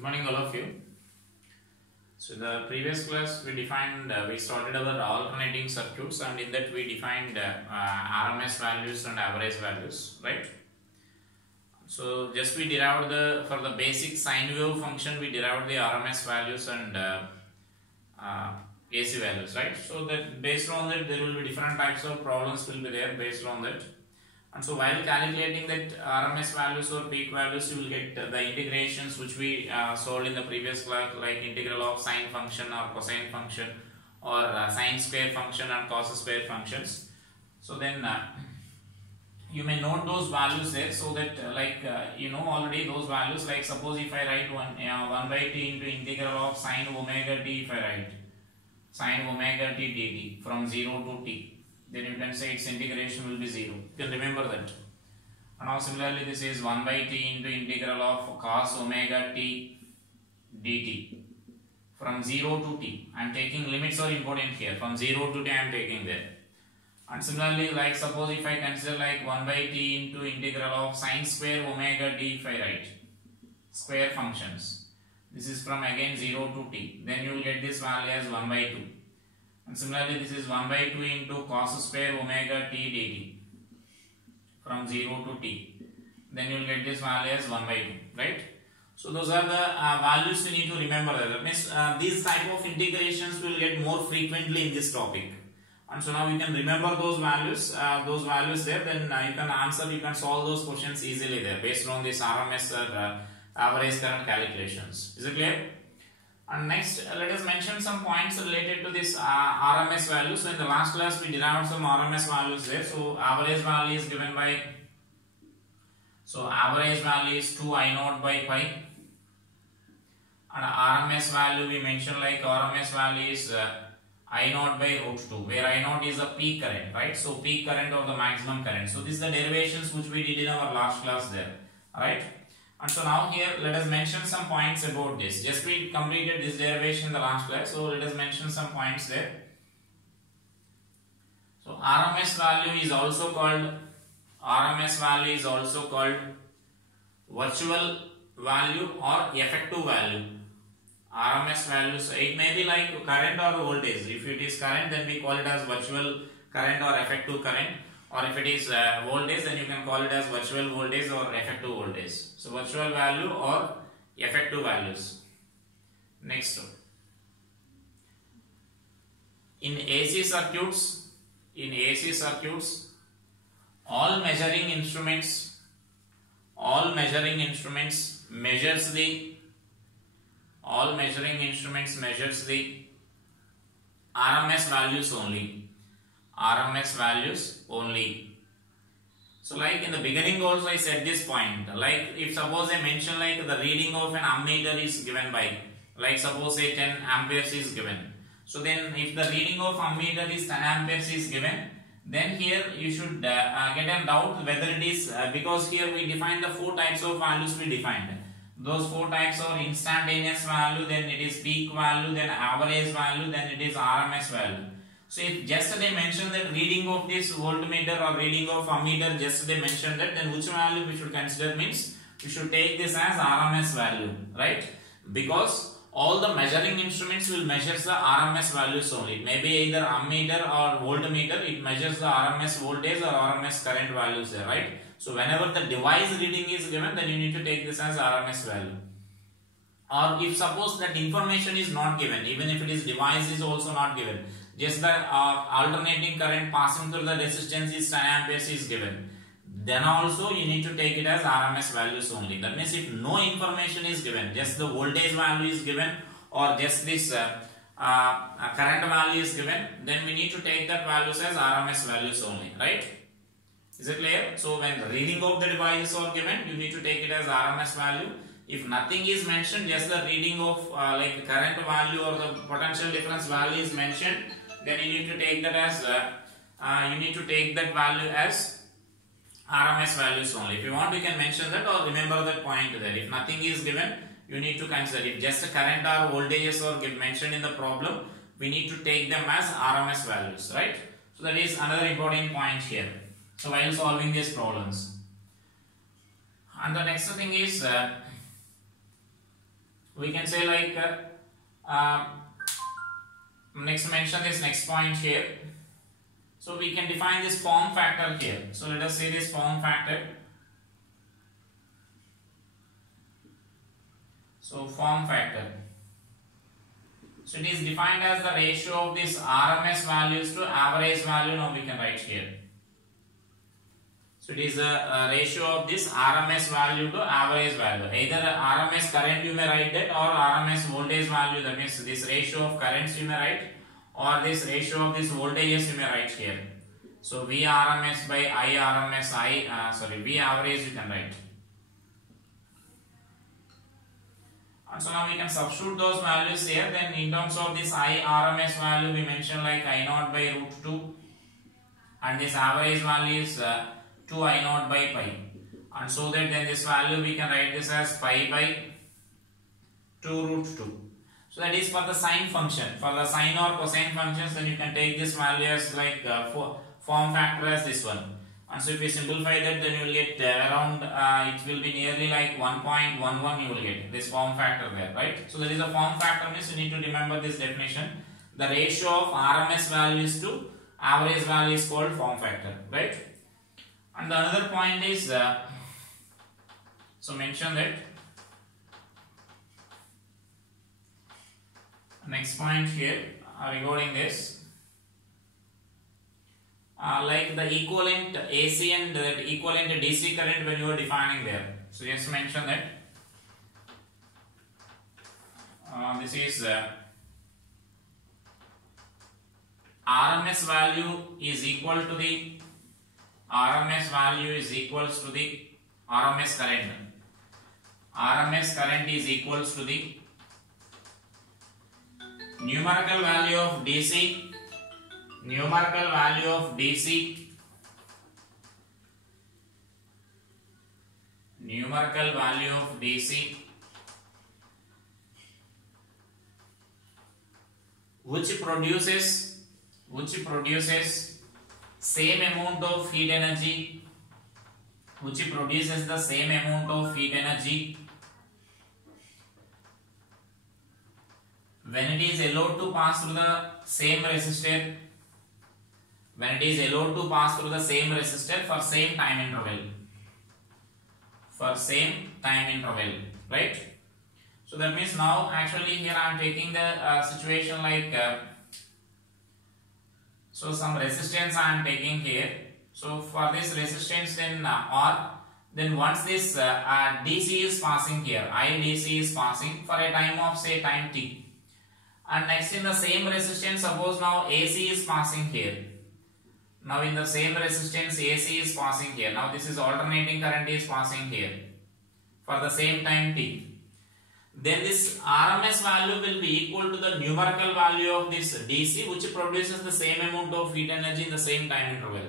Good morning, all of you. So, in the previous class, we started our alternating circuits, and in that we defined RMS values and average values, right? So, just we derived for the basic sine wave function, we derived the RMS values and AC values, right? So, that based on that, there will be different types of problems will be there based on that. And so while calculating that RMS values or peak values, you will get the integrations which we solved in the previous class, like integral of sine function or cosine function, or sine square function and cos square functions. So then you may note those values there, so that you know already those values. Like suppose if I write 1 by t into integral of sine omega t, if I write sine omega t dt from 0 to t, then you can say its integration will be 0. You can remember that. And now similarly, this is 1 by t into integral of cos omega t dt from 0 to t. I am taking limits are important here. From 0 to t I am taking there. And similarly, like suppose if I consider like 1 by t into integral of sine square omega t, if I write square functions. This is from again 0 to t. Then you will get this value as 1 by 2. And similarly, this is 1 by 2 into cos square omega t dt from 0 to t. Then you will get this value as 1 by 2, right? So those are the values you need to remember. That means these type of integrations will get more frequently in this topic. And so now you can remember those values there. Then you can answer, you can solve those questions easily there based on this RMS or average current calculations. Is it clear? And next, let us mention some points related to this RMS value. So in the last class, we derived some RMS values there. So average value is given by, average value is 2 I naught by pi. And RMS value we mentioned like RMS value is I naught by root 2, where I naught is a peak current, right? So peak current or the maximum current. So these are the derivations which we did in our last class there, right? And so now here let us mention some points about this. Just we completed this derivation in the last class, so let us mention some points there. So RMS value is also called virtual value or effective value. RMS value, so it may be like current or voltage. If it is current, then we call it as virtual current or effective current. Or if it is voltage, then you can call it as virtual voltage or effective voltage. So virtual value or effective values. Next, in AC circuits, all measuring instruments measures the RMS values only. So like in the beginning also I said this point, like if suppose I mention like the reading of an ammeter is given by, like suppose say 10 amperes is given. So then if the reading of ammeter is 10 amperes is given, then here you should get a doubt whether it is, because here we define the 4 types of values we defined. Those 4 types are instantaneous value, then it is peak value, then average value, then it is RMS value. So if just they mention that reading of this voltmeter or reading of ammeter, just they mention that, then which value we should consider means we should take this as RMS value, right? Because all the measuring instruments will measure the RMS values only. It may be either ammeter or voltmeter, it measures the RMS voltage or RMS current values there, right? So whenever the device reading is given, then you need to take this as RMS value. Or if suppose that information is not given, even if it is device is also not given, just the alternating current passing through the resistance is 10 amperes is given, then also you need to take it as RMS values only. That means if no information is given, just the voltage value is given or just this current value is given, then we need to take that values as RMS values only, right? Is it clear? So when the reading of the device are given, you need to take it as RMS value. If nothing is mentioned, just the reading of like current value or the potential difference value is mentioned, then you need to take that as value as RMS values only. If you want, you can mention that or remember that point there. If nothing is given, you need to consider. If just a current or voltages are mentioned in the problem, we need to take them as RMS values, right? So that is another important point here. So while solving these problems, and the next thing is we can say like next mention this next point here. So we can define this form factor here. So let us see this form factor. So form factor. So it is defined as the ratio of this RMS values to average value. Now we can write here. So it is a ratio of this RMS value to average value. Either RMS current you may write that, or RMS voltage value, that means this ratio of currents you may write, or this ratio of this voltages you may write here. So V RMS by I RMS, V average you can write. And so now we can substitute those values here. Then in terms of this I RMS value, we mention like I naught by root 2, and this average value is 2 I naught by pi. And so that then this value we can write this as pi by 2 root 2. So that is for the sine function. For the sine or cosine functions, then you can take this value as like form factor as this one. And so if you simplify that, then you will get around, it will be nearly like 1.11 you will get this form factor there, right? So that is a form factor, means you need to remember this definition. The ratio of RMS values to average value is called form factor, right? And the another point is, so mention that. Next point here regarding this. Like the equivalent AC and the equivalent DC current when you are defining there. So just mention that this is RMS value is equal to the RMS value is equals to the RMS current. RMS current is equals to the numerical value of DC. Numerical value of DC, numerical value of DC, which produces same amount of heat energy, which produces the same amount of heat energy when it is allowed to pass through the same resistor. When it is allowed to pass through the same resistor for same time interval. For same time interval, right? So that means now actually here I am taking the situation like, so some resistance I am taking here. So for this resistance then then once this DC is passing here, IDC is passing for a time of say time t. And next in the same resistance, suppose now AC is passing here. Now in the same resistance AC is passing here. Now this is alternating current is passing here for the same time t. Then this RMS value will be equal to the numerical value of this DC, which produces the same amount of heat energy in the same time interval.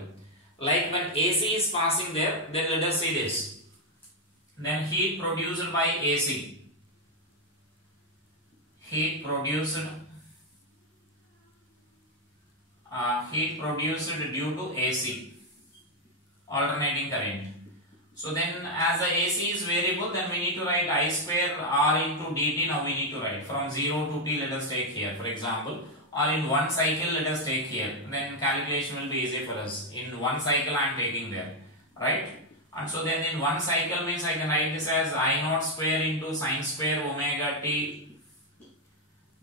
Like when AC is passing there, then let us see this. Then heat produced by AC. Heat produced due to AC, alternating current. So then as the AC is variable, then we need to write I square R into dt. Now we need to write from 0 to t, let us take here for example, or in one cycle let us take here, then calculation will be easy for us. In one cycle I am taking there, right? And so then in one cycle means I can write this as I naught square into sine square omega t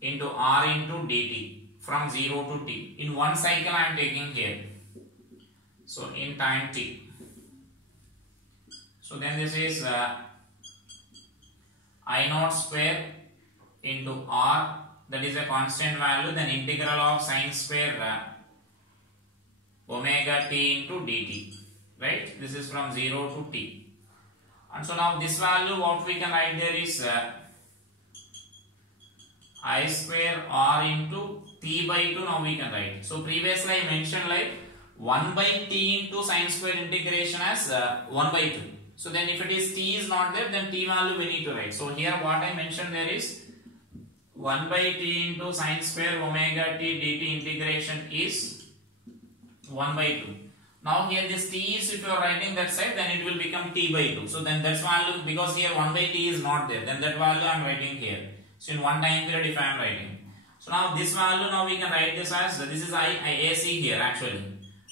into R into dt. From 0 to t. In one cycle I am taking here. So in time t. So then this is I naught square into R, that is a constant value, then integral of sine square omega t into dt. Right? This is from 0 to t. And so now this value what we can write there is I square R into t by 2. Now we can write. So previously I mentioned like 1 by t into sine square integration as 1 by 2. So then if it is t is not there, then t value we need to write. So here what I mentioned there is 1 by t into sine square omega t dt integration is 1 by 2. Now here this t is, if you are writing that side, then it will become t by 2. So then that's value, because here 1 by t is not there, then that value I am writing here. So in one time period if I am writing. So now this value, now we can write this as, this is AC here actually.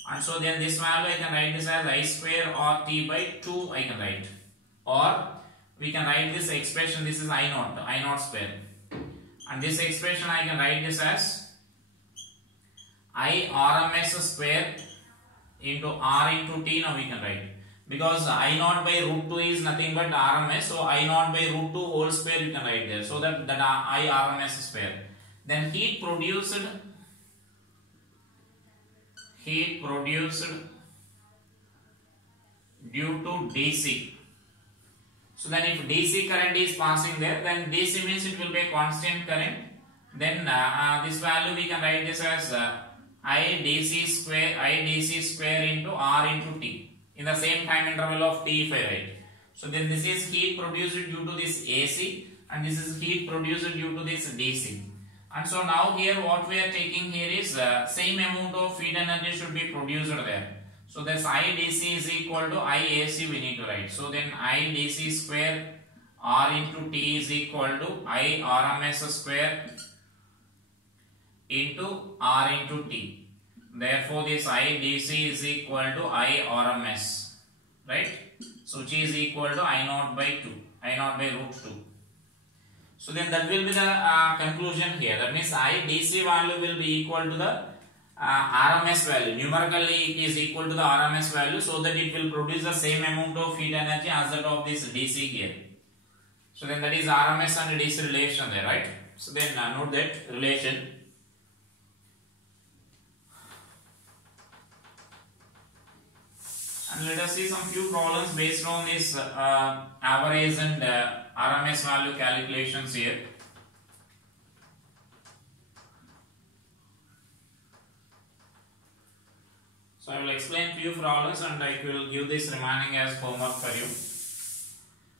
And so then this value I can write this as I square or T by 2 I can write. Or we can write this expression, this is I naught square. And this expression I can write this as I RMS square into R into T, now we can write. Because I naught by root 2 is nothing but RMS, so I naught by root 2 whole square you can write there. So that I RMS square. Then heat produced due to DC. So then if DC current is passing there, then DC means it will be a constant current. Then this value we can write this as I DC square into R into T in the same time interval of T if I write. So then this is heat produced due to this AC and this is heat produced due to this DC. And so now here what we are taking here is same amount of heat energy should be produced there. So this IDC is equal to IAC we need to write. So then IDC square R into T is equal to I RMS square into R into T. Therefore this IDC is equal to I RMS, right? So which is equal to I naught by 2, I naught by root 2. So then that will be the conclusion here. That means IDC value will be equal to the RMS value. Numerically it is equal to the RMS value, so that it will produce the same amount of heat energy as that of this DC here. So then that is RMS and DC relation there, right? So then note that relation. And let us see some few problems based on this average and RMS value calculations here. So I will explain few problems and I will give this remaining as homework for you.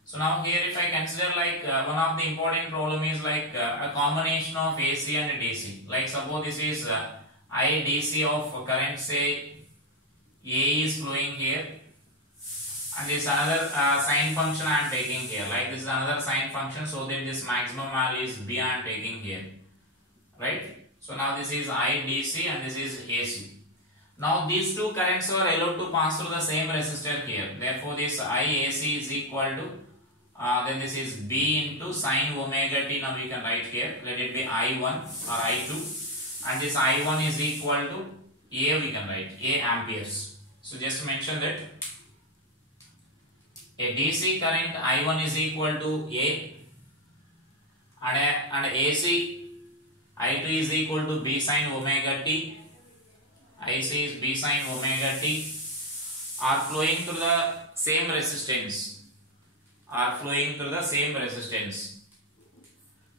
So now here if I consider like one of the important problem is like a combination of AC and DC. Like suppose this is IDC of current, say A is flowing here, and this another sine function I am taking here. Like this is another sine function, so that this maximum value is B I am taking here, right? So now this is IDC and this is AC. Now these two currents are allowed to pass through the same resistor here. Therefore this IAC is equal to then this is B into sine omega t. Now we can write here. Let it be I1 or I2, and this I1 is equal to A. We can write A amperes. So just mention that a DC current I1 is equal to A, and AC I2 is equal to B sine omega t. IC is B sine omega t, are flowing through the same resistance.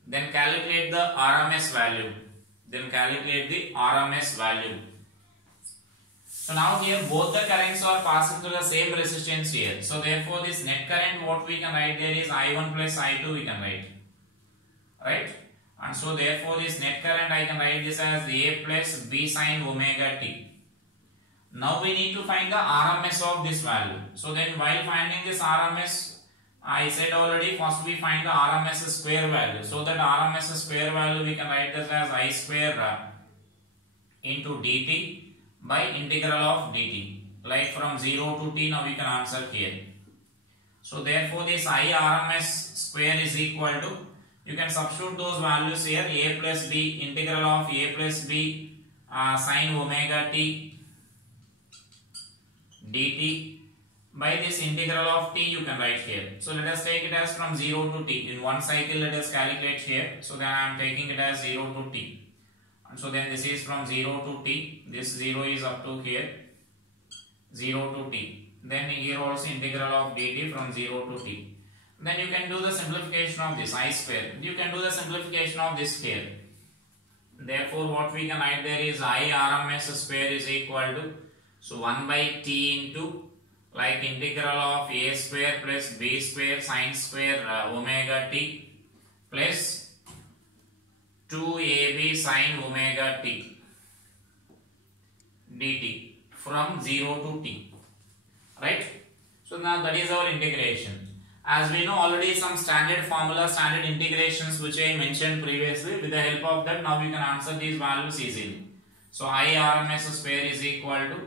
Then calculate the RMS value. So now here both the currents are passing through the same resistance here. So therefore this net current what we can write there is I1 plus I2 we can write, right? And so therefore this net current I can write this as A plus B sine omega t. Now we need to find the RMS of this value. So then while finding this RMS, I said already first we find the RMS square value. So that RMS square value we can write this as I square into dt by integral of dt. Like from 0 to t, now we can answer here. So therefore this I RMS square is equal to, you can substitute those values here, A plus B, integral of A plus B sine omega t dt by this integral of t you can write here. So let us take it as from 0 to t. In one cycle let us calculate here. So then I am taking it as 0 to t. And so then this is from 0 to t. This 0 is up to here 0 to t. Then here also integral of dt from 0 to t. Then you can do the simplification of this I square. You can do the simplification of this here. Therefore what we can write there is I RMS square is equal to, so 1 by t into like integral of A square plus B square sine square omega t plus 2AB sine omega t dt from 0 to t, right? So now that is our integration. as we know already some standard formula, standard integrations which I mentioned previously. With the help of that, now we can answer these values easily. So I RMS square is equal to,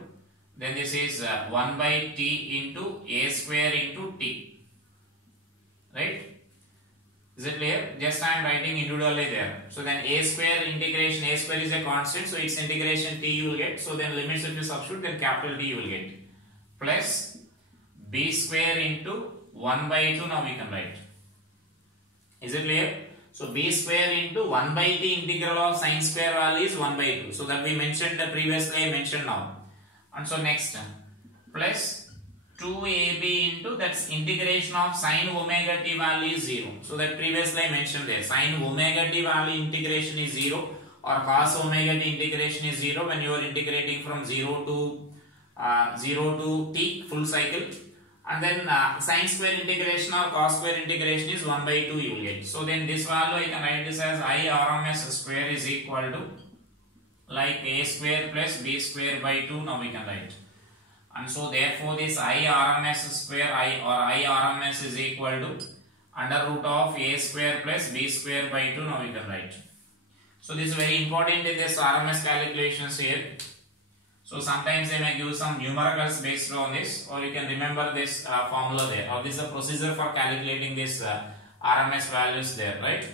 then this is 1 by t into a square into t, right? Is it clear? Just I am writing individually there. So then a square integration, a square is a constant, so its integration t you will get. So then limits if you substitute, then capital T you will get, plus b square into 1 by 2. Now we can write. Is it clear? So b square into 1 by t integral of sine square value is 1 by 2. So that we mentioned previously, I mentioned now. And so next, plus 2ab into, that's integration of sine omega t value is 0. So that previously I mentioned there, sine omega t value integration is 0 or cos omega t integration is 0 when you are integrating from 0 to t full cycle. And then sine square integration or cos square integration is 1 by 2 you will get. So then this value I can write this as I RMS square is equal to like a square plus b square by 2. Now we can write. And so therefore this I RMS square I RMS is equal to under root of a square plus b square by 2. Now we can write. So this is very important in this RMS calculations here. So sometimes they may give some numericals based on this, or you can remember this formula there, or this is a procedure for calculating this RMS values there, right?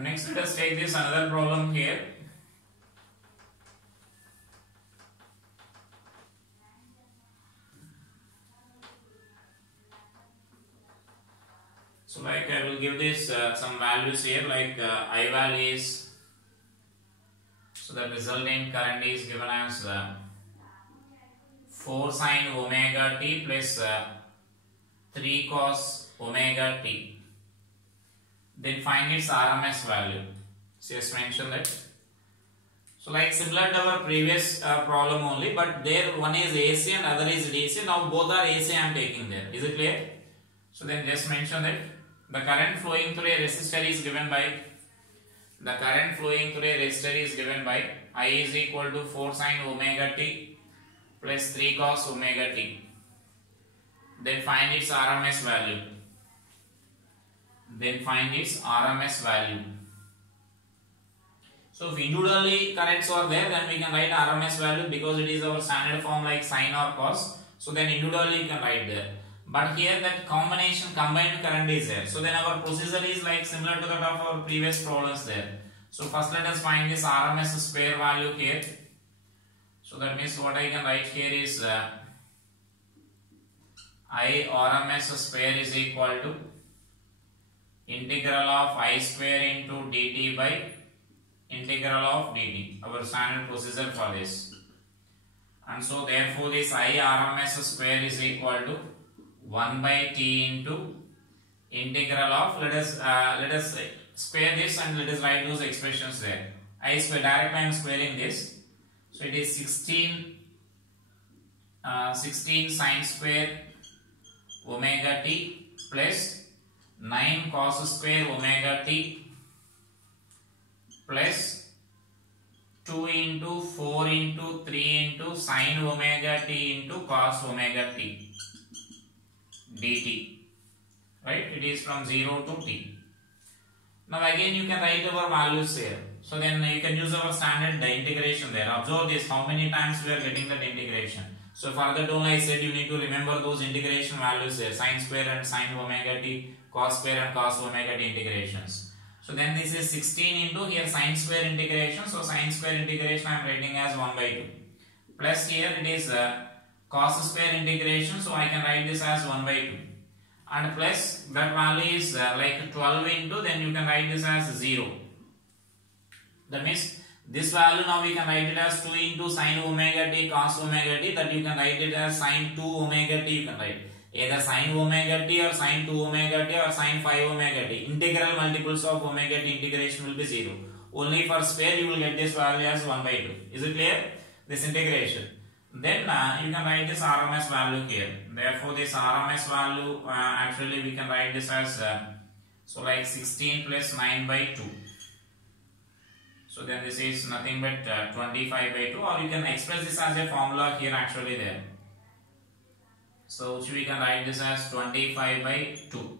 Next, let us take this another problem here. So like I will give this some values here, like I value is, so the resultant current is given as 4 sine omega t plus 3 cos omega t. Then find its RMS value. So just mention that. So like similar to our previous problem only, but there one is AC and other is DC. Now both are AC I am taking there. Is it clear? So then just mention that the current flowing through a resistor is given by, I is equal to 4 sine omega t plus 3 cos omega t. Then find its RMS value. So if individually currents are there, then we can write RMS value because it is our standard form like sine or cos. So then individually you can write there. But here that combined current is there. So then our procedure is like similar to that of our previous problems there. So first let us find this RMS square value here. So that means what I can write here is I RMS square is equal to integral of I square into dt by integral of dt, our standard procedure for this. And so therefore this I RMS square is equal to 1 by t into integral of, let us square this and let us write those expressions there. I square, directly I am squaring this. So it is 16 sine square omega t plus 9 cos square omega t plus 2 into 4 into 3 into sine omega t into cos omega t dt, right? It is from 0 to t. Now again you can write our values here. So then you can use our standard integration there. Observe this, how many times we are getting that integration. So for that only I said you need to remember those integration values there, sine square and sine omega t, cos square and cos omega t integrations. So then this is 16 into here sine square integration. So sine square integration I am writing as 1 by 2. Plus here it is cos square integration. So I can write this as 1 by 2. And plus that value is like 12 into, then you can write this as 0. That means this value now we can write it as 2 into sine omega t cos omega t, that you can write it as sine 2 omega t, you can write either sine omega t or sine 2 omega t or sine 5 omega t. Integral multiples of omega t integration will be 0. Only for square you will get this value as 1 by 2. Is it clear? This integration. Then you can write this RMS value here. Therefore this RMS value actually we can write this as so like 16 plus 9 by 2. So then this is nothing but 25 by 2, or you can express this as a formula here actually there. So which we can write this as 25 by 2 or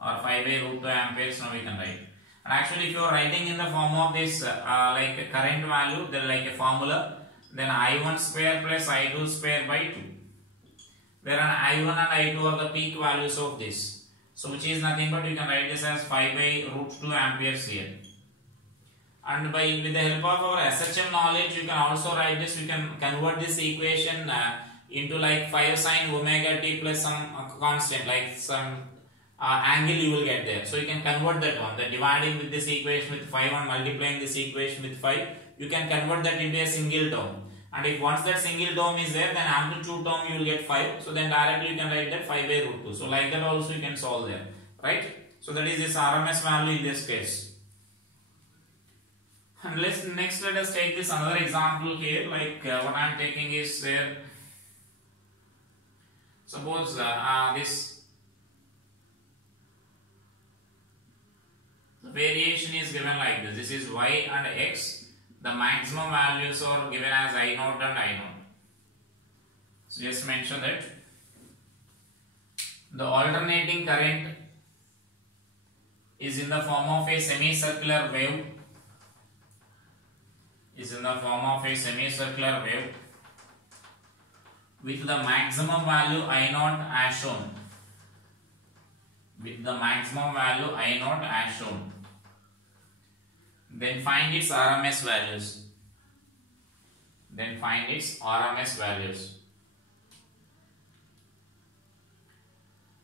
5 by root 2 amperes. Now we can write. And actually if you are writing in the form of this like a current value, then like a formula, then I1 square plus I2 square by 2. Where I1 and I2 are the peak values of this. So which is nothing but you can write this as 5 by root 2 amperes here. And with the help of our SHM knowledge, you can also write this. You can convert this equation into like 5 sine omega t plus some constant, like some angle you will get there. So you can convert that one. The dividing with this equation with 5 and multiplying this equation with 5, you can convert that into a single term. And if once that single term is there, then amplitude term you will get 5. So then directly you can write that 5 by root 2. So like that also you can solve there, right? So that is this RMS value in this case. And next let us take this another example here. Like what I am taking is there. Suppose this variation is given like this. This is y and x. The maximum values are given as I0 and I0. So just mention that the alternating current is in the form of a semicircular wave. Is in the form of a semicircular wave with the maximum value I0 as shown. With the maximum value I0 as shown. Then find its RMS values. Then find its RMS values.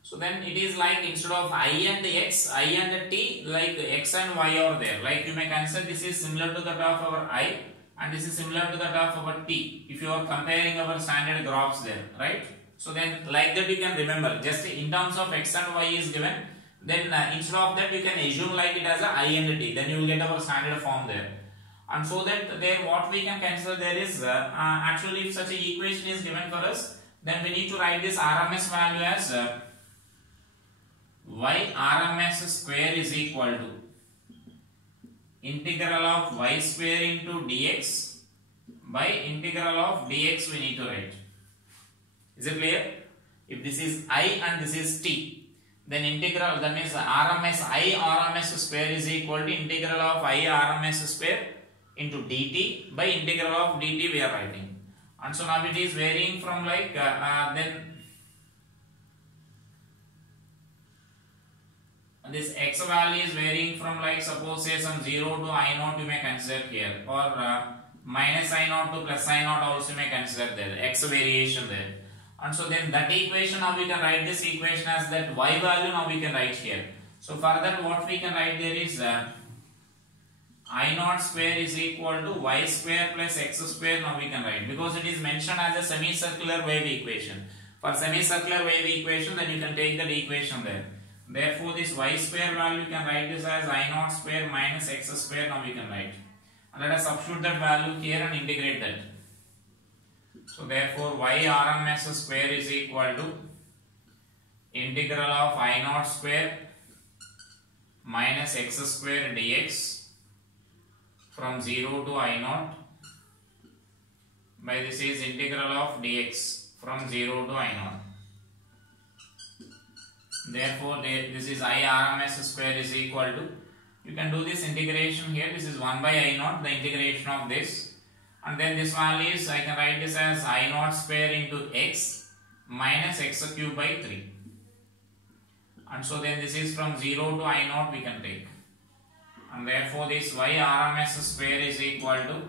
So then it is like instead of I and x, I and t, like x and y are there. Like you may consider this is similar to that of our I and this is similar to that of our t. If you are comparing our standard graphs there, right? So then like that you can remember just in terms of x and y is given. Then instead of that you can assume like it as a I and t. Then you will get our standard form there. And so that there what we can consider there is actually if such an equation is given for us, then we need to write this RMS value as y RMS square is equal to integral of y square into dx by integral of dx we need to write. Is it clear? If this is I and this is t, then integral, that means RMS I RMS square is equal to integral of I RMS square into dt by integral of dt we are writing. And so now it is varying from like then this x value is varying from like suppose say some 0 to I0 you may consider here, or minus I0 to plus I0 also you may consider there, x variation there. And so then that equation now we can write this equation as that y value now we can write here. So for that what we can write there is I0 square is equal to y square plus x square now we can write, because it is mentioned as a semicircular wave equation. For semicircular wave equation then you can take that equation there. Therefore this y square value you can write this as I0 square minus x square now we can write. And let us substitute that value here and integrate that. So therefore y RMS square is equal to integral of I0 square minus x square dx from 0 to I0 by this is integral of dx from 0 to I0. Therefore this is I RMS square is equal to, you can do this integration here, this is 1 by I0, the integration of this, and then this value is, I can write this as I0 square into x minus x cube by 3. And so then this is from 0 to I0 we can take, and therefore this y RMS square is equal to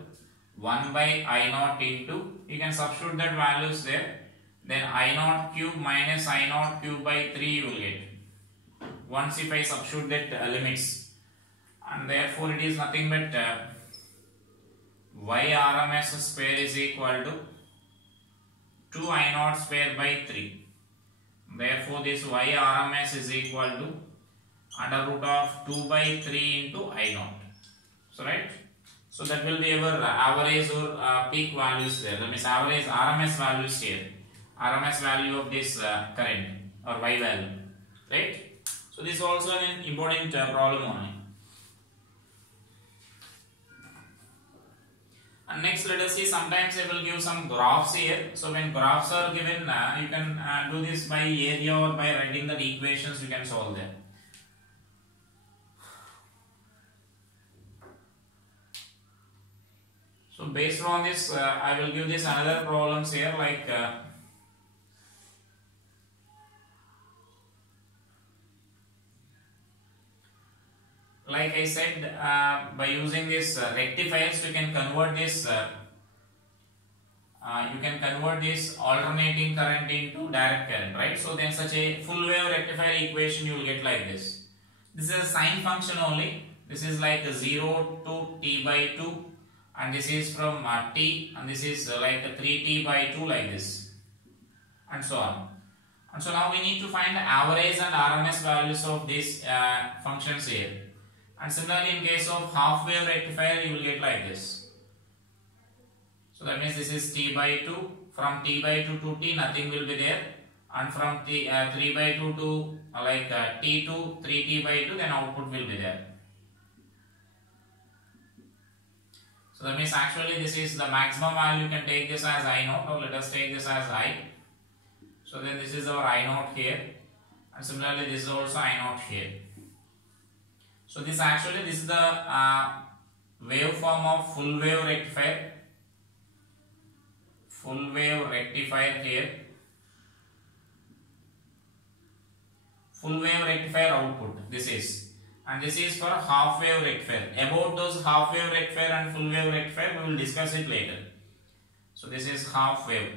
1 by I0 into, you can substitute that values there, then I0 cube minus I0 cube by 3 you will get, once if I substitute that limits, and therefore it is nothing but y RMS square is equal to 2 I0 square by 3. Therefore this y RMS is equal to under root of 2 by 3 into I0. So right, so that will be our average or peak values there, that means average RMS values here, RMS value of this current or y value, right? So this is also an important problem only. next let us see, sometimes they will give some graphs here. So when graphs are given, you can do this by area or by writing the equations, you can solve them. So based on this, I will give this another problems here, like I said, by using this rectifiers, you can convert this. You can convert this alternating current into direct current, right? So then such a full wave rectifier equation you will get like this. This is a sine function only. This is like 0 to t by 2, and this is from t, and this is like 3t by 2 like this, and so on. And so now we need to find the average and RMS values of these functions here. And similarly, in case of half wave rectifier, you will get like this. So that means this is t by 2. From t by 2 to t, nothing will be there. And from 3 by 2 to t to 3t by 2, then output will be there. So that means actually this is the maximum value. You can take this as I naught, or let us take this as I. So then this is our I naught here. And similarly, this is also I naught here. So this is the waveform of full wave rectifier. Full wave rectifier here. Full wave rectifier output. This is. And this is for half wave rectifier. About those half wave rectifier and full wave rectifier, we will discuss it later. So this is half wave.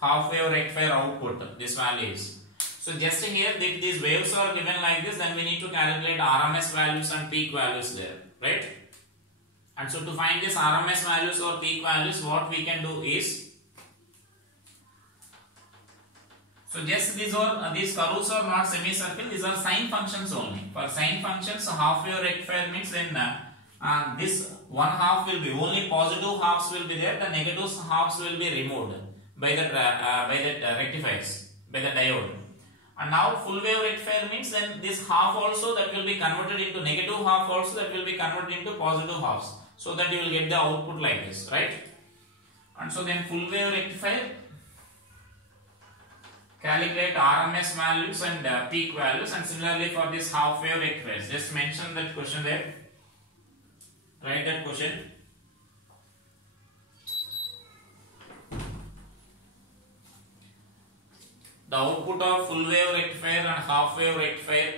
Half wave rectifier output. This value is. So just here, if these waves are given like this, then we need to calculate RMS values and peak values there, right? And so to find this RMS values or peak values, what we can do is, so just these curves are not semicircle, these are sine functions only. For sine functions, half wave rectifier means then this one half will be, only positive halves will be there, the negative halves will be removed by that rectifiers, by the diode. And now full wave rectifier means then this half also that will be converted into negative half also that will be converted into positive halves, so that you will get the output like this, right? And so then full wave rectifier, calculate RMS values and peak values, and similarly for this half wave rectifiers, just mention that question there, write that question. The output of full wave rectifier and half wave rectifier,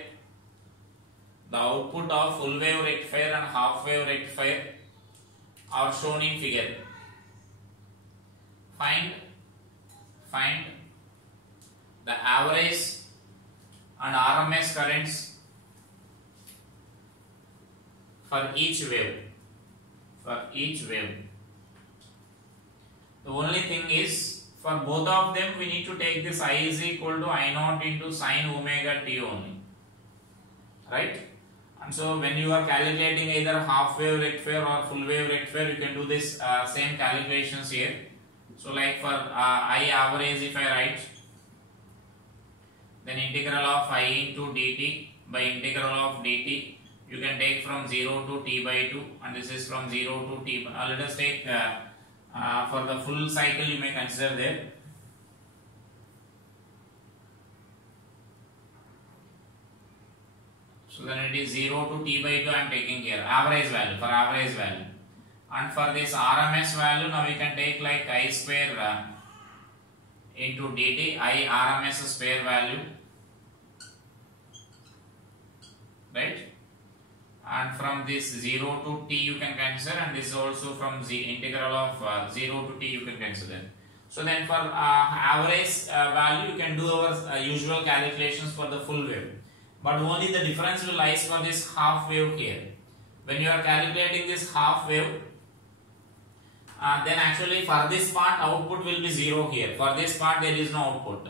the output of full wave rectifier and half wave rectifier are shown in figure. Find the average and RMS currents for each wave. The only thing is, for both of them, we need to take this I is equal to I naught into sine omega t only, right? And so when you are calculating either half wave rectifier or full wave rectifier, you can do this same calculations here. So like for I average, if I write, then integral of I into dt by integral of dt, you can take from 0 to t by 2, and this is from 0 to t. Let us take for the full cycle, you may consider there. So then it is 0 to t by 2 I am taking here, average value, for average value. And for this RMS value, now we can take like I square into dt, I RMS square value, right? And from this 0 to t you can consider, and this is also from the integral of 0 to t you can consider. So then for average value, you can do our usual calculations for the full wave, but only the difference will lies for this half wave here. When you are calculating this half wave, then actually for this part output will be 0 here. For this part there is no output.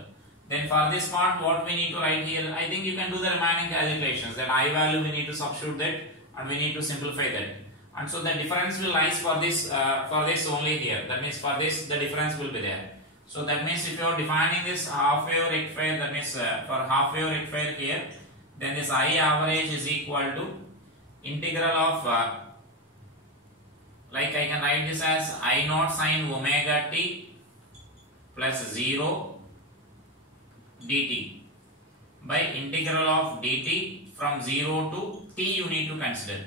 Then for this part, what we need to write here, I think you can do the remaining calculations. That I value we need to substitute that, and we need to simplify that. And so the difference will lies for this only here. That means for this the difference will be there. So that means if you are defining this half wave rectifier, that means for half wave rectifier here, then this I average is equal to integral of like I can write this as I naught sine omega t plus 0 dt by integral of dt from 0 to t you need to consider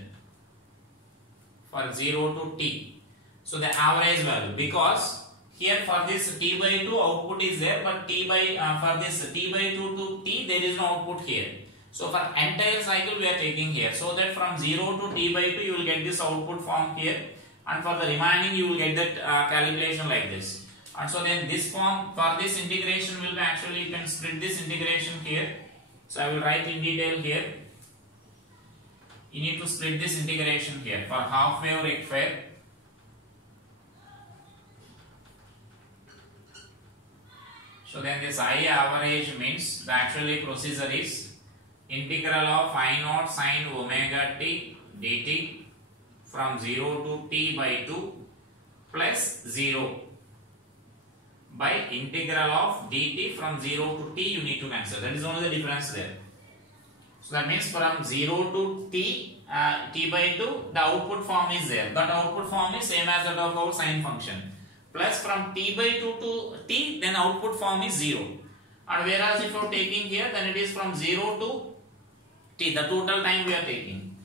for 0 to t. So the average value, because here for this t by 2 output is there, but t by for this t by 2 to t there is no output here. So for entire cycle we are taking here, so that from 0 to t by 2 you will get this output form here, and for the remaining you will get that calculation like this. And so then this form for this integration will be actually, you can split this integration here. So I will write in detail here. You need to split this integration here for half wave rectifier. So then this I average means the actually procedure is integral of I naught sine omega t dt from 0 to t by 2 plus 0 by integral of dt from 0 to t you need to cancel. That is only the difference there. So that means from 0 to t by 2 the output form is there. That output form is same as that of our sine function. Plus from t by 2 to t then output form is 0. And whereas if you are taking here then it is from 0 to t, the total time we are taking.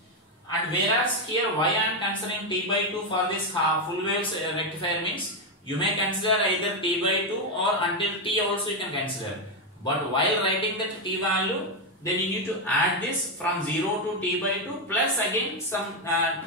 And whereas here why I am considering t by 2 for this full waves rectifier means you may consider either t by 2 or until t also you can consider. But while writing that t value, then you need to add this from 0 to t by 2 plus again some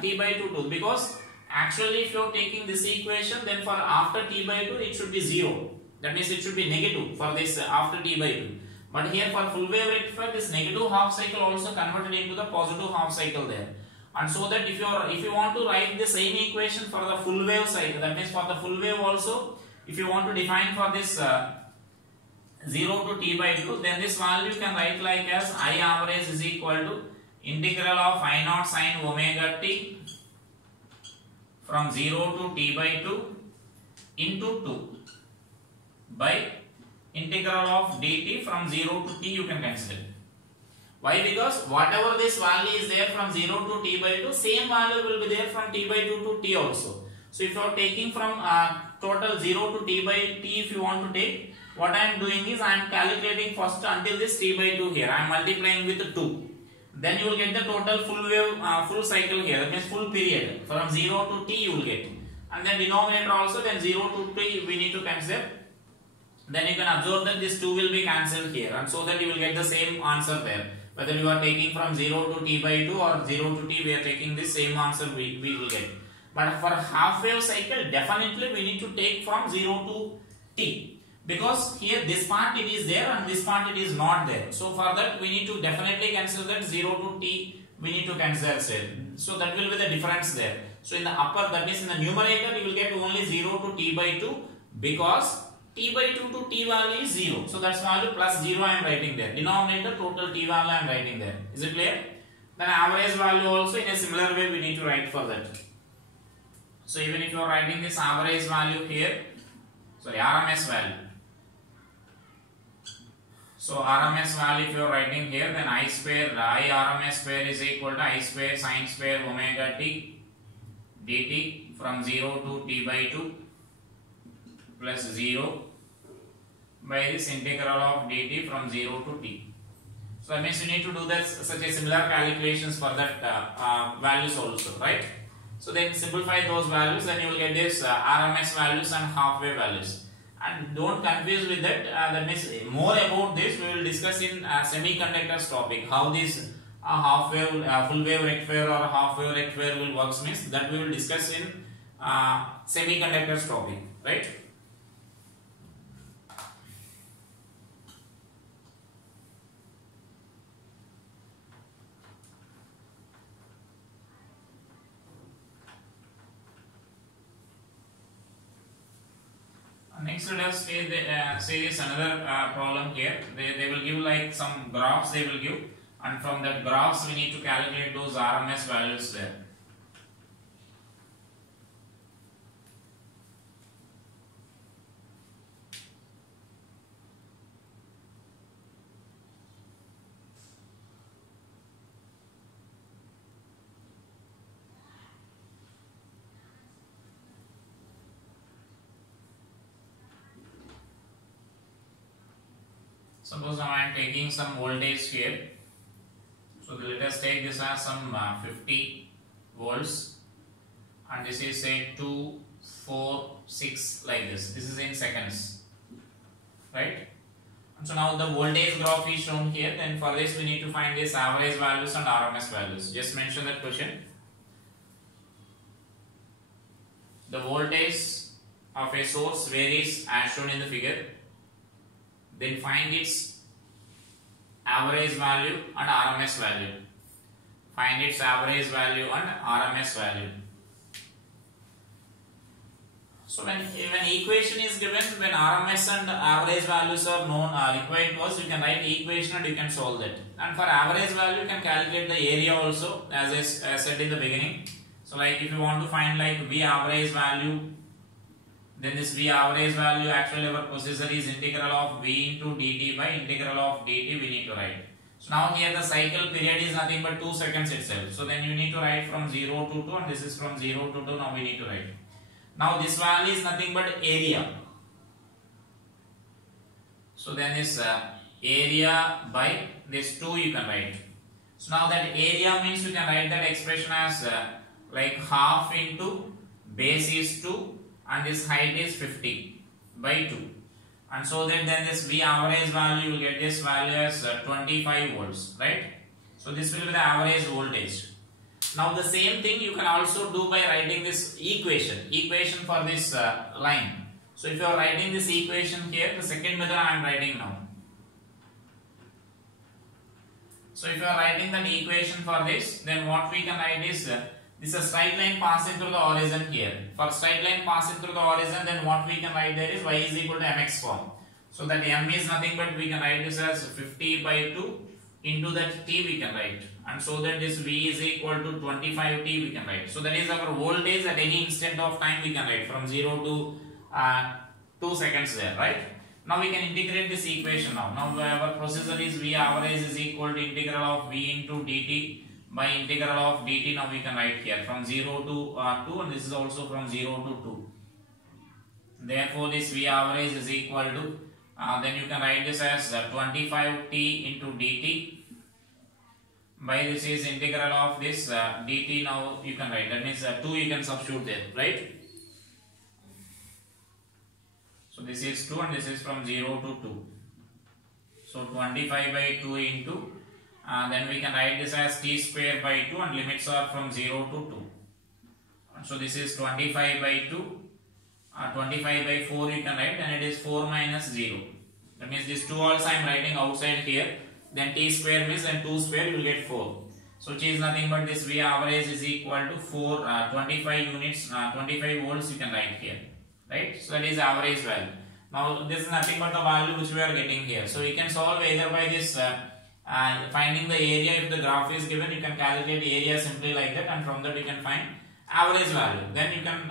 t by 2 too, because actually if you are taking this equation then for after t by 2 it should be 0. That means it should be negative for this after t by 2. But here for full wave rectifier this negative half cycle also converted into the positive half cycle there. And so that if you want to write the same equation for the full wave cycle, that means for the full wave also, if you want to define for this 0 to t by 2, then this value you can write like as I average is equal to integral of I naught sine omega t from 0 to t by 2 into 2 by integral of dt from 0 to t you can consider. Why? Because whatever this value is there from 0 to t by 2, same value will be there from t by 2 to t also. So if you are taking from total 0 to t by t, if you want to take, what I am doing is I am calculating first until this t by 2 here. I am multiplying with 2. Then you will get the total full wave, full cycle here. That means full period. From 0 to t you will get. And then denominator also, then 0 to t we need to consider. Then you can observe that this 2 will be cancelled here. And so that you will get the same answer there. Whether you are taking from 0 to t by 2 or 0 to t, we are taking the same answer we will get. But for half wave cycle, definitely we need to take from 0 to t. Because here this part it is there and this part it is not there. So for that we need to definitely consider that 0 to t we need to consider. So that will be the difference there. So in the upper, that means in the numerator you will get only 0 to t by 2 because t by 2 to t value is 0. So that's value plus 0 I am writing there. Denominator total t value I am writing there. Is it clear? Then average value also in a similar way we need to write for that. So even if you are writing this average value here, sorry, RMS value. So RMS value if you are writing here, then I RMS square is equal to I square sine square omega t dt from 0 to t by 2 plus 0 by this integral of dt from 0 to t. So that means you need to do that such a similar calculations for that values also, right? So then simplify those values, then you will get this RMS values and halfway values. And don't confuse with that. That means more about this we will discuss in semiconductors topic. How this half wave, full wave rectifier or half wave rectifier will works means that we will discuss in semiconductors topic, right? Next let us say this another problem here. They will give like some graphs they will give, and from that graphs we need to calculate those RMS values there. Suppose now I am taking some voltage here. So let us take this as some 50 volts, and this is say 2, 4, 6 like this. This is in seconds, right? And so now the voltage graph is shown here. Then for this we need to find this average values and RMS values. Just mention that question. The voltage of a source varies as shown in the figure. Then find its average value and RMS value. Find its average value and RMS value. So when equation is given, when RMS and average values are known, required to us, you can write equation and you can solve that. And for average value, you can calculate the area also, as I said in the beginning. So like if you want to find like V average value, then this V average value, actually our procedure is integral of V into dt by integral of dt we need to write. So now here the cycle period is nothing but 2 seconds itself. So then you need to write from 0 to 2, and this is from 0 to 2, now we need to write. Now this value is nothing but area. So then this area by this 2 you can write. So now that area means you can write that expression as like half into base is 2 and this height is 50 by 2. And so that then this V average value, you will get this value as 25 volts, right? So this will be the average voltage. Now the same thing you can also do by writing this equation for this line. So if you are writing this equation here, the second method I am writing now. So if you are writing that equation for this, then what we can write is this is a straight line passing through the horizon here. For straight line passing through the horizon, then what we can write there is y is equal to mx form. So that m is nothing but we can write this as 50 by 2 into that t we can write. And so that this v is equal to 25t we can write. So that is our voltage at any instant of time we can write from 0 to 2 seconds there, right? Now we can integrate this equation now. Now our procedure is V average is equal to integral of V into dt by integral of dt. Now we can write here from 0 to 2, and this is also from 0 to 2. Therefore this V average is equal to then you can write this as 25t into dt by this is integral of this dt. Now you can write, that means 2 you can substitute there, right? So this is 2 and this is from 0 to 2. So 25 by 2 into then we can write this as t square by 2 and limits are from 0 to 2. So this is 25 by 2, 25 by 4 you can write, and it is 4 minus 0. That means this 2 also I am writing outside here. Then t square means then 2 square you will get 4. So which is nothing but this V average is equal to 25 units, 25 volts you can write here, right? So that is average value. Now this is nothing but the value which we are getting here. So you can solve either by this finding the area. If the graph is given, you can calculate area simply like that, and from that you can find average value. Then you can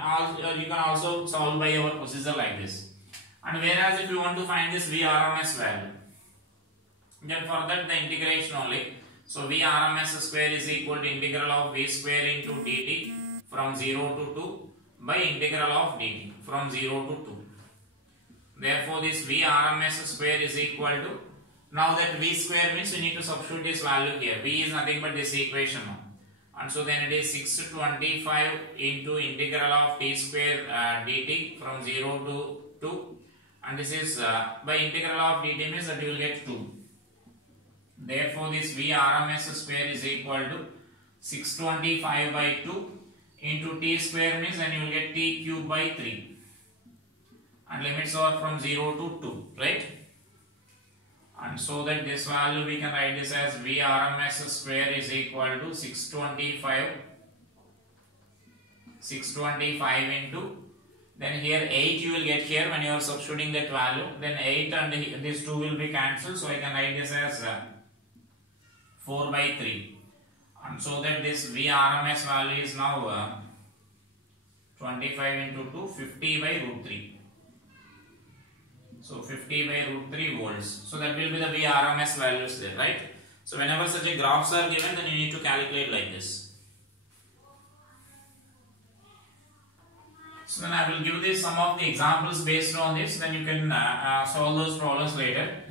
also solve by our procedure like this. And whereas if you want to find this VRMS value, then for that the integration only. So VRMS square is equal to integral of V square into dt from 0 to 2 by integral of dt from 0 to 2. Therefore this VRMS square is equal to, now that V square means we need to substitute this value here. V is nothing but this equation now. And so then it is 625 into integral of t square dt from 0 to 2. And this is by integral of dt means that you will get 2. Therefore this VRMS square is equal to 625 by 2 into t square means then you will get t cube by 3. And limits are from 0 to 2, right? And so that this value we can write this as VRMS square is equal to 625 into, then here 8 you will get here when you are substituting that value, then 8 and this 2 will be cancelled, so I can write this as 4 by 3. And so that this VRMS value is now 25 into 2, 50 by root 3. So 50 by root 3 volts. So that will be the VRMS values there, right? So whenever such a graphs are given, then you need to calculate like this. So then I will give this some of the examples based on this, then you can solve those problems later.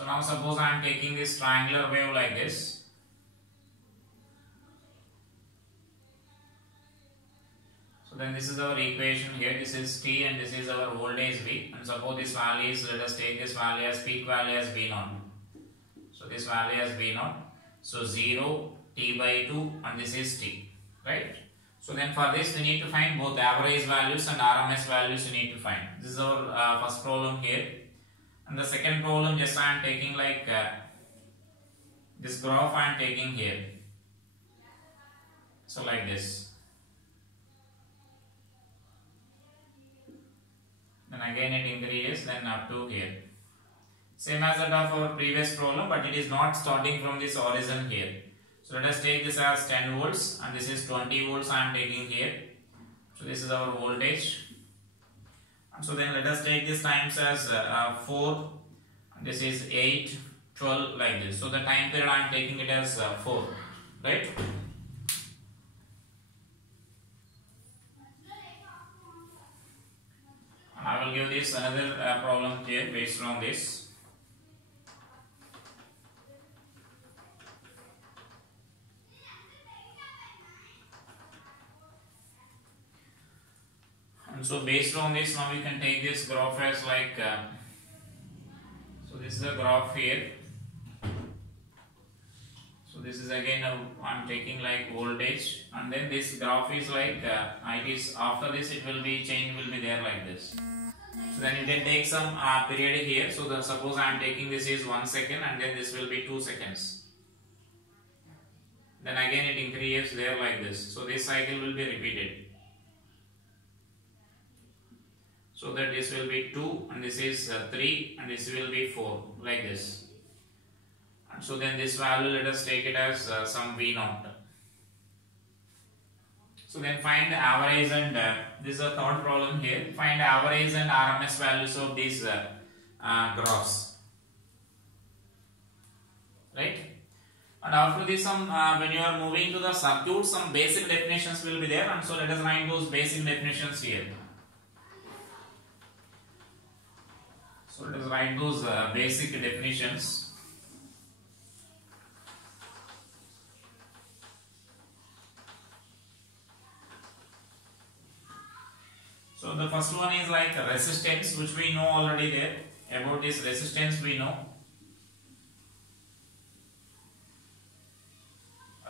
So now suppose I am taking this triangular wave like this. So then this is our equation here. This is T and this is our voltage V. And suppose this value is, let us take this value as peak value as V0. So this value as V0. So 0, T by 2 and this is T. Right? So then for this we need to find both average values and RMS values you need to find. This is our first problem here. And the second problem, just I am taking like this graph I am taking here. So like this. Then again it increases, then up to here. Same as that of our previous problem, but it is not starting from this origin here. So let us take this as 10 volts and this is 20 volts I am taking here. So this is our voltage. And so then let us take this times as 4 and this is 8, 12 like this. So the time period I am taking it as 4, right? And I will give this another problem here based on this. And so based on this, now we can take this graph as like, so this is a graph here. So this is again, I am taking like voltage, and then this graph is like, it is after this it will be change will be there like this. So then you can take some period here. So the, suppose I am taking this is 1 second and then this will be 2 seconds. Then again it increases there like this. So this cycle will be repeated. So that this will be 2 and this is 3 and this will be 4 like this. And so then this value, let us take it as some V0. So then find the average and this is a third problem here. Find average and RMS values of these graphs. Right? And after this, when you are moving to the circuit, some basic definitions will be there. And so let us write those basic definitions here. So let us write those basic definitions. So the first one is like resistance, which we know already there. About this resistance we know.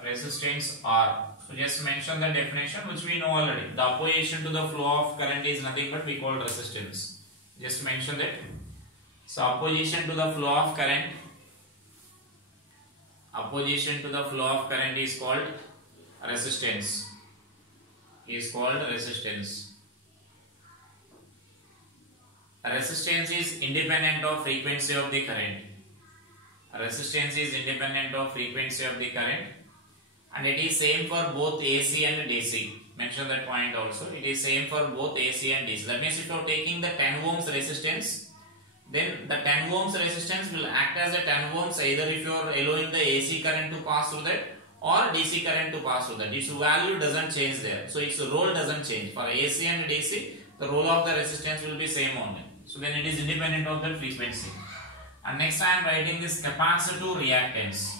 Resistance R. So just mention the definition which we know already. The opposition to the flow of current is nothing but we call resistance. Just mention that. So opposition to the flow of current. Opposition to the flow of current is called resistance. Is called resistance. Resistance is independent of frequency of the current. Resistance is independent of frequency of the current, and it is same for both AC and DC. Mention that point also. It is same for both AC and DC. That means if you are taking the 10 ohms resistance, then the 10 ohms resistance will act as a 10 ohms either if you are allowing the AC current to pass through that or DC current to pass through that. Its value doesn't change there. So its role doesn't change. For AC and DC, the role of the resistance will be same only. So then it is independent of the frequency. And next I am writing this capacitor reactance.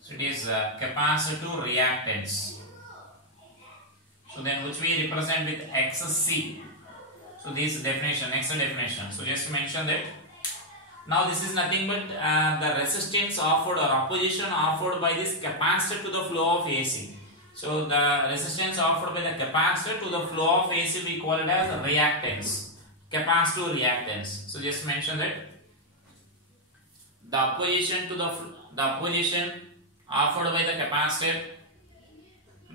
So it is capacitor reactance. So then which we represent with XC. So this definition, next definition. So just mention that. Now this is nothing but the resistance offered or opposition offered by this capacitor to the flow of AC. So the resistance offered by the capacitor to the flow of AC we call it as reactance. Capacitor reactance. So just mention that the opposition to the opposition offered by the capacitor,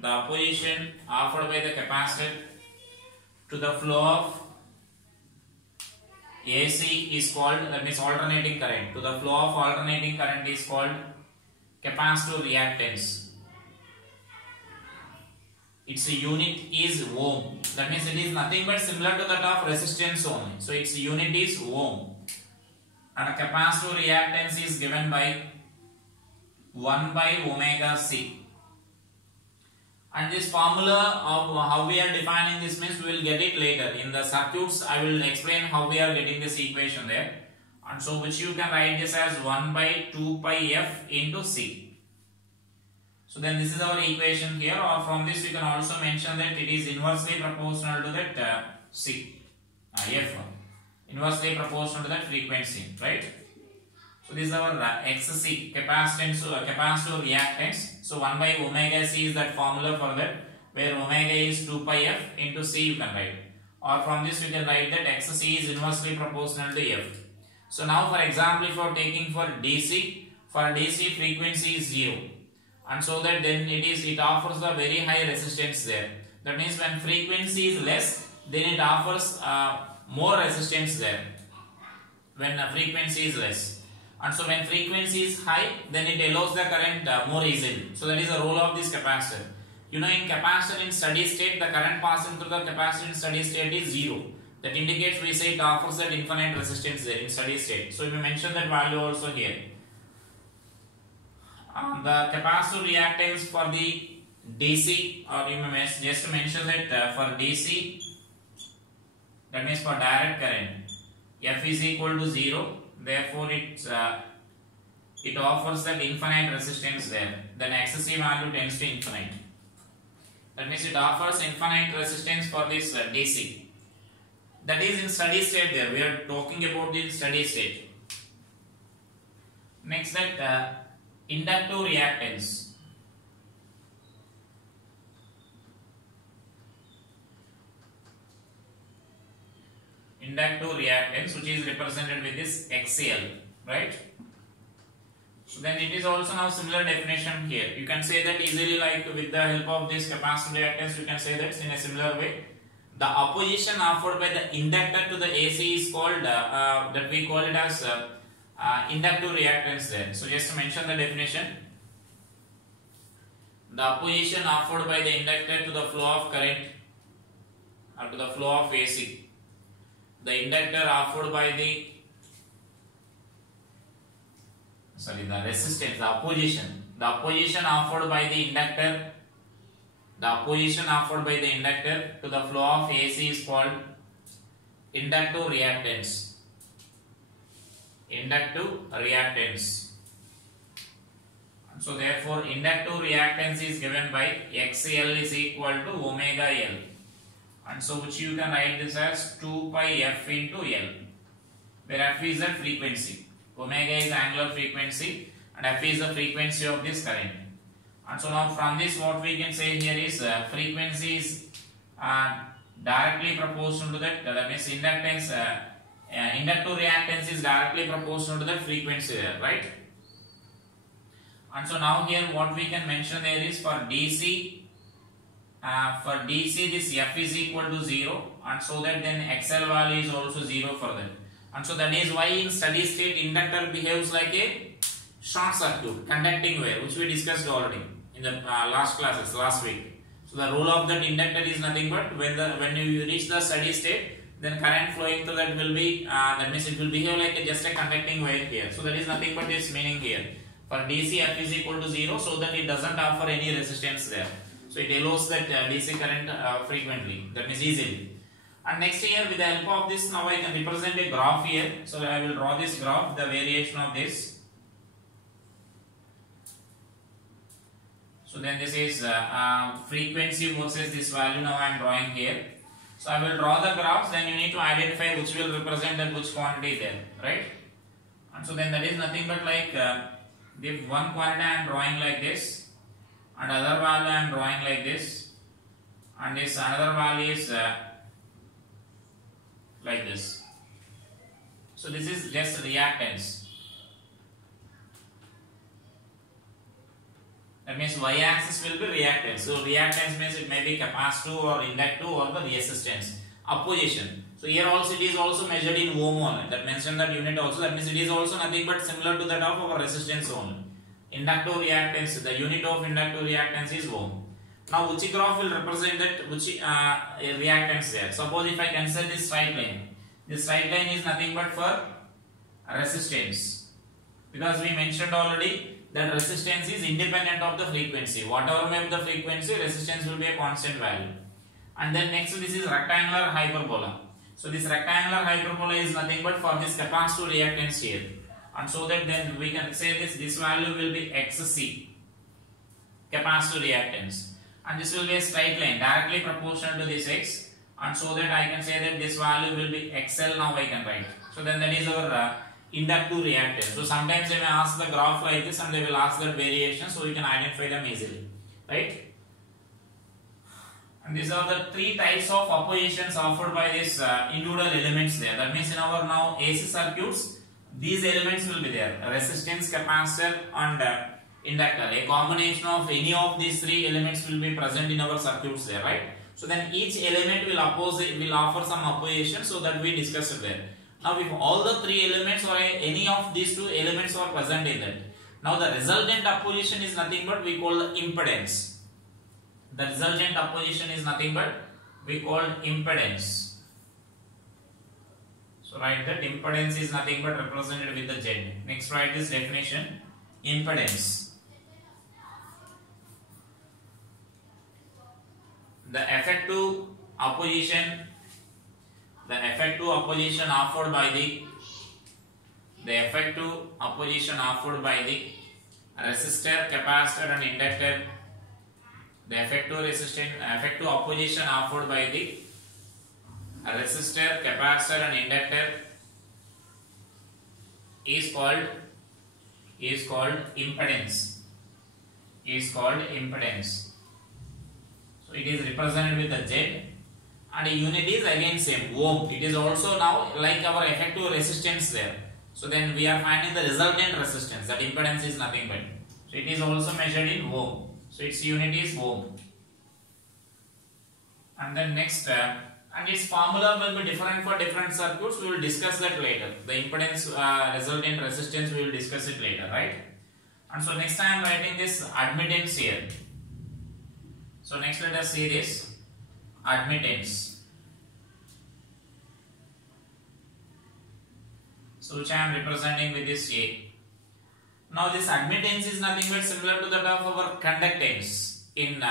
the opposition offered by the capacitor to the flow of AC is called, that means alternating current. To the flow of alternating current is called capacitor reactance. Its unit is ohm. That means it is nothing but similar to that of resistance only. So its unit is ohm. And a capacitor reactance is given by 1 by omega C. And this formula of how we are defining this means we will get it later. In the circuits I will explain how we are getting this equation there. and so which you can write this as 1 by 2 pi f into c. So then this is our equation here, or from this we can also mention that it is inversely proportional to that c, f, inversely proportional to that frequency, right? So this is our XC, capacitance, capacitor reactance. So 1 by omega c is that formula for that, where omega is 2 pi f into c you can write. Or from this we can write that XC is inversely proportional to f. So now for example, if you are taking for DC frequency is 0. And so that then it offers a very high resistance there. That means when frequency is less, then it offers more resistance there. When the frequency is less. And so when frequency is high, then it allows the current more easily. So that is the role of this capacitor. You know, in capacitor in steady state, the current passing through the capacitor in steady state is 0. That indicates, we say, it offers that infinite resistance there in steady state. So we mention that value also here. The capacitor reactance for the DC, or you may just mention that for DC, that means for direct current, F is equal to 0. Therefore, it offers that infinite resistance there. Then XC value tends to infinite. That means it offers infinite resistance for this DC. That is in steady state there. We are talking about the steady state. Next, that inductive reactance. Inductive reactance, which is represented with this XCl, right? So then it is also now similar definition here. You can say that easily, like with the help of this capacitor reactance, you can say that in a similar way. The opposition offered by the inductor to the AC is called, that we call it as inductive reactance there. So just to mention the definition. The opposition offered by the inductor to the flow of current or to the flow of AC. The inductor offered by the resistance, the opposition offered by the inductor, to the flow of AC is called inductive reactance. So therefore, inductive reactance is given by XL is equal to omega L. And so which you can write this as 2 pi f into L, where f is the frequency, omega is angular frequency, and f is the frequency of this current. And so now from this what we can say here is frequency is directly proportional to that, that means inductance, inductive reactance is directly proportional to the frequency there, right? And so now here what we can mention there is for DC, this f is equal to 0, and so that then XL value is also 0 for that. And so that is why in steady state inductor behaves like a short circuit conducting wire, which we discussed already in the last week. So the role of that inductor is nothing but when you reach the steady state, then current flowing through that will be that means it will behave like just a conducting wire here. So that is nothing but its meaning here. For DC, f is equal to 0, so that it doesn't offer any resistance there. So it allows that DC current frequently, that means easily. And next here, with the help of this, now I can represent a graph here. So I will draw this graph, the variation of this. So then this is frequency versus this value. Now I am drawing here. So I will draw the graphs. Then you need to identify which will represent and which quantity there, right? And so then that is nothing but like the one quantity I am drawing like this, and other value I am drawing like this, and this another value is like this. So this is just reactance. That means y-axis will be reactance. So reactance means it may be capacitive or inductive or the resistance. Opposition. So here also it is also measured in ohm only. That mentioned that unit also. That means it is also nothing but similar to that of our resistance only. Inductive reactance. The unit of inductive reactance is ohm. Now which graph will represent that which reactance there? Suppose if I consider this straight line. This straight line is nothing but for resistance. Because we mentioned already that resistance is independent of the frequency. Whatever may be the frequency, resistance will be a constant value. And then next this is rectangular hyperbola. So this rectangular hyperbola is nothing but for this capacitive reactance here. And so that then we can say this value will be XC, capacitive reactance. And this will be a straight line directly proportional to this X. And so that I can say that this value will be XL now I can write. So then that is our inductive reactance. So sometimes they may ask the graph like this and they will ask that variation, so you can identify them easily, right? And these are the three types of oppositions offered by these individual elements there. That means in our now AC circuits, these elements will be there: resistance, capacitor, and inductor. A combination of any of these three elements will be present in our circuits there, right? So then each element will offer some opposition, so that we discuss it there. Now if all the three elements or any of these two elements are present in that, now the resultant opposition is nothing but we call the impedance. The resultant opposition is nothing but we call impedance. So write that impedance is nothing but represented with the Z. Next write this definition: impedance. The effective opposition offered by the resistor, capacitor, and inductor. The effective opposition offered by the resistor, capacitor, and inductor is called impedance. So it is represented with the Z, and the unit is again same, ohm. It is also now like our effective resistance there. So then we are finding the resultant resistance. That impedance is nothing but. So it is also measured in ohm. So its unit is ohm. And then next, and its formula will be different for different circuits. We will discuss that later. The impedance resultant resistance, we will discuss it later, right? And so next I am writing this admittance here. So next let us see this admittance. So which I am representing with this A. Now this admittance is nothing but similar to that of our conductance in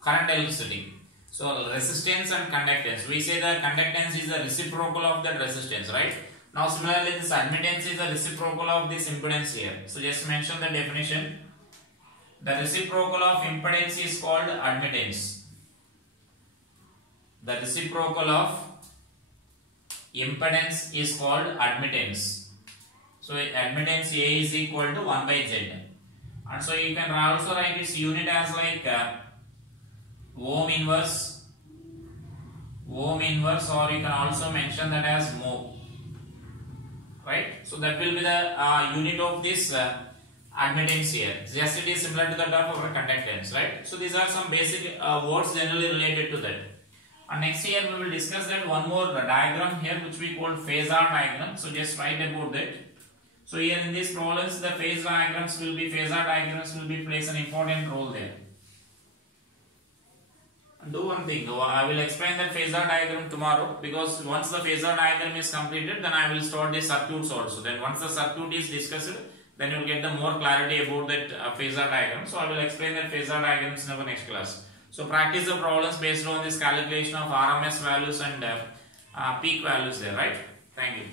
current electricity. So resistance and conductance. We say the conductance is the reciprocal of that resistance, right? Now similarly this admittance is the reciprocal of this impedance here. So just mention the definition. The reciprocal of impedance is called admittance. The reciprocal of impedance is called admittance. So admittance A is equal to 1 by Z. And so you can also write its unit as like ohm inverse, or you can also mention that as mho. Right? So that will be the unit of this admittance here. Just it is similar to that of our conductance, right? So these are some basic words generally related to that. And next here we will discuss that one more diagram here which we call phasor diagram. So just write about that. So here in these problems the phasor diagrams will be plays an important role there. And do one thing, I will explain that phasor diagram tomorrow, because once the phasor diagram is completed then I will start the circuits also. Then once the circuit is discussed, then you will get the more clarity about that phasor diagram. So I will explain that phasor diagrams in our next class. So practice the problems based on this calculation of RMS values and peak values there, right? Thank you.